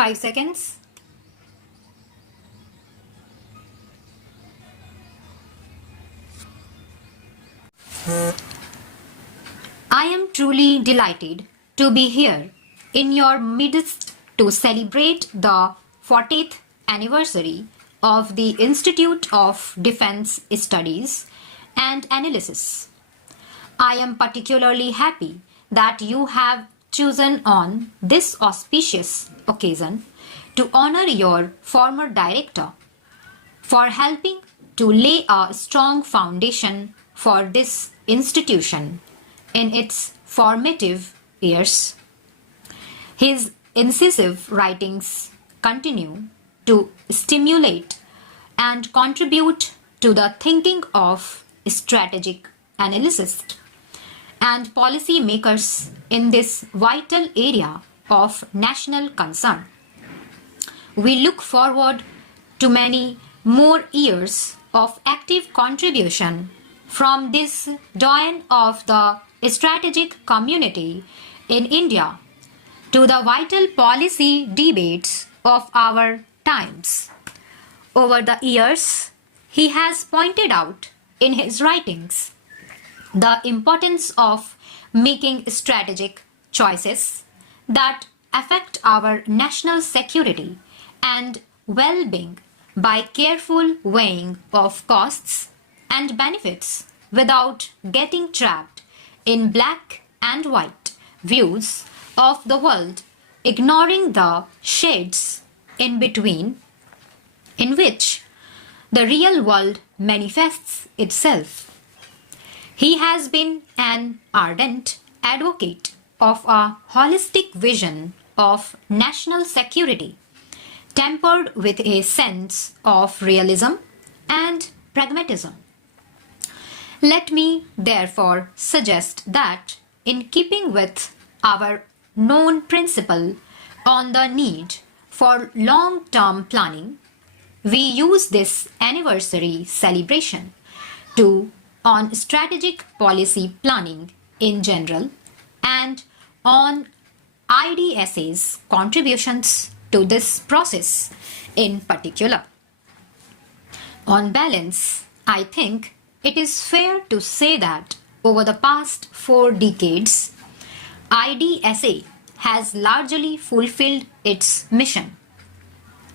5 seconds. I am truly delighted to be here in your midst to celebrate the 40th anniversary of the Institute of Defense Studies and Analysis. I am particularly happy that you have chosen on this auspicious occasion to honor your former director for helping to lay a strong foundation for this institution in its formative years. His incisive writings continue to stimulate and contribute to the thinking of strategic analysts and policy makers in this vital area of national concern. We look forward to many more years of active contribution from this doyen of the strategic community in India to the vital policy debates of our times. Over the years, he has pointed out in his writings the importance of making strategic choices that affect our national security and well-being by careful weighing of costs and benefits without getting trapped in black and white views of the world, ignoring the shades in between in which the real world manifests itself. He has been an ardent advocate of a holistic vision of national security, tempered with a sense of realism and pragmatism. Let me therefore suggest that, in keeping with our known principle on the need for long-term planning, we use this anniversary celebration on strategic policy planning in general and on IDSA's contributions to this process in particular. On balance, I think it is fair to say that over the past 4 decades, IDSA has largely fulfilled its mission.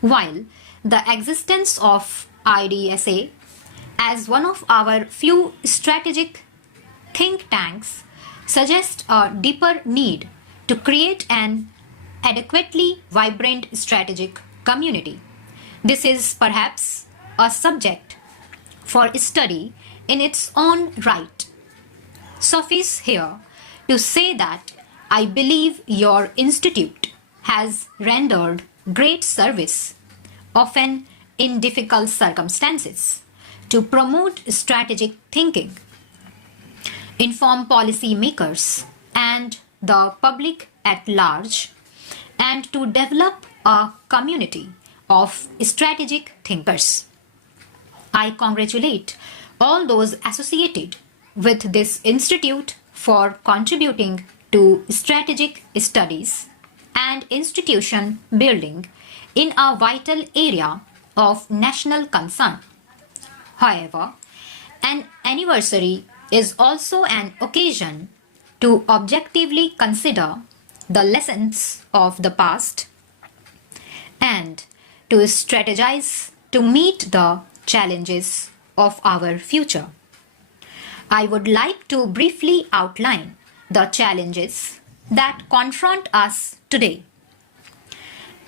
While the existence of IDSA as one of our few strategic think tanks suggests a deeper need to create an adequately vibrant strategic community. This is perhaps a subject for study in its own right. Suffice here to say that I believe your institute has rendered great service, often in difficult circumstances, to promote strategic thinking, inform policy makers and the public at large, and to develop a community of strategic thinkers. I congratulate all those associated with this institute for contributing to strategic studies and institution building in a vital area of national concern. However, an anniversary is also an occasion to objectively consider the lessons of the past and to strategize to meet the challenges of our future. I would like to briefly outline the challenges that confront us today.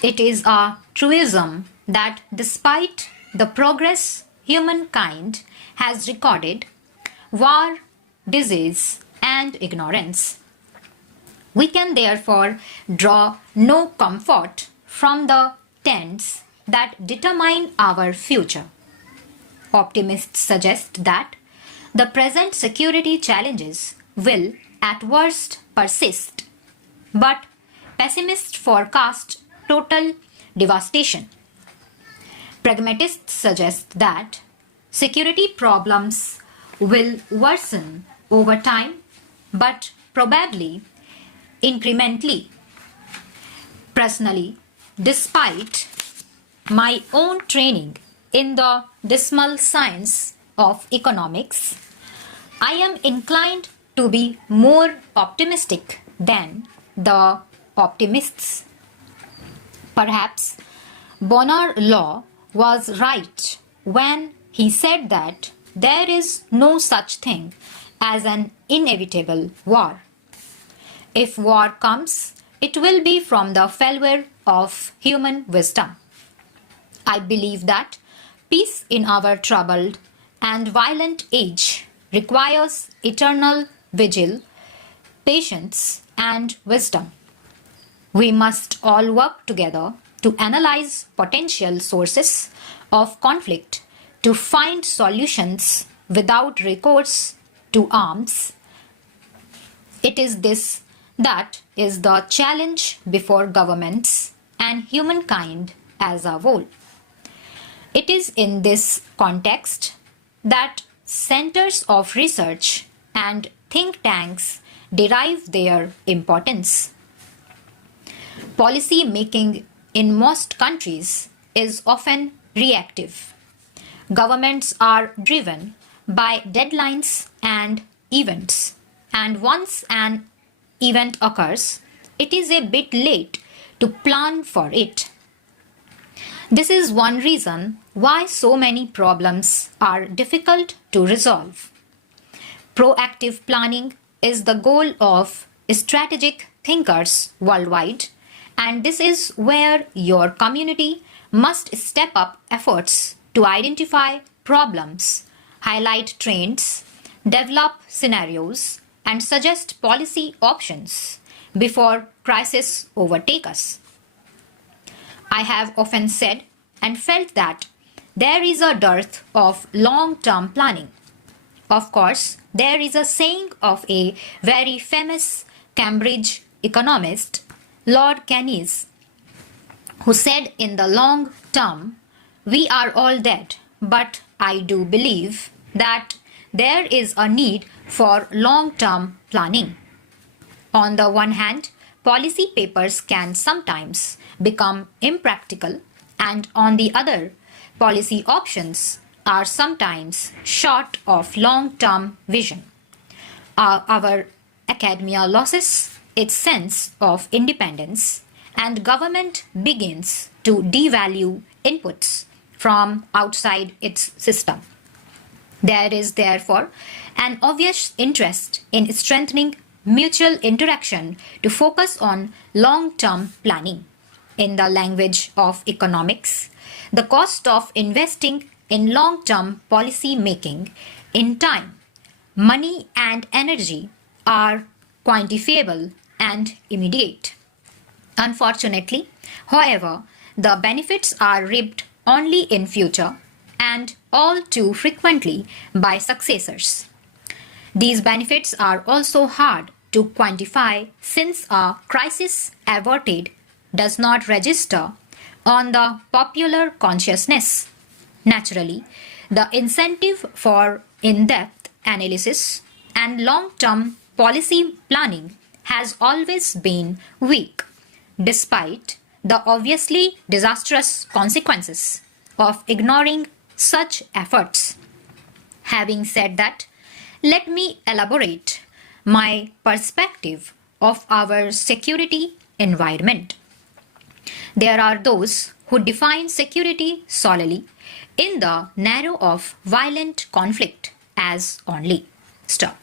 It is a truism that despite the progress humankind has recorded, war, disease, and ignorance, we can therefore draw no comfort from the trends that determine our future. Optimists suggest that the present security challenges will at worst persist, but pessimists forecast total devastation. Pragmatists suggest that security problems will worsen over time, but probably incrementally. Personally, despite my own training in the dismal science of economics, I am inclined to be more optimistic than the optimists. Perhaps Bonar Law was right when he said that there is no such thing as an inevitable war. If war comes, it will be from the failure of human wisdom. I believe that peace in our troubled and violent age requires eternal vigil, patience, and wisdom. We must all work together to analyze potential sources of conflict to find solutions without recourse to arms. It is this that is the challenge before governments and humankind as a whole. It is in this context that centers of research and think tanks derive their importance. Policy making in most countries is often reactive. Governments are driven by deadlines and events, and once an event occurs, it is a bit late to plan for it. This is one reason why so many problems are difficult to resolve. Proactive planning is the goal of strategic thinkers worldwide, and this is where your community must step up efforts to identify problems, highlight trends, develop scenarios, and suggest policy options before crises overtake us. I have often said and felt that there is a dearth of long-term planning. Of course, there is a saying of a very famous Cambridge economist, Lord Keynes, who said in the long term, we are all dead, but I do believe that there is a need for long-term planning. On the one hand, policy papers can sometimes become impractical, and on the other, policy options are sometimes short of long-term vision. Our academia loses its sense of independence, and government begins to devalue inputs from outside its system. There is therefore an obvious interest in strengthening mutual interaction to focus on long-term planning. In the language of economics, the cost of investing in long-term policy making in time, money, and energy are quantifiable and immediate. Unfortunately, however, the benefits are reaped only in future and all too frequently by successors. These benefits are also hard to quantify since a crisis averted does not register on the popular consciousness. Naturally, the incentive for in-depth analysis and long-term policy planning has always been weak, despite the obviously disastrous consequences of ignoring such efforts. Having said that, let me elaborate my perspective of our security environment. There are those who define security solely in the narrow of violent conflict as only. Stop.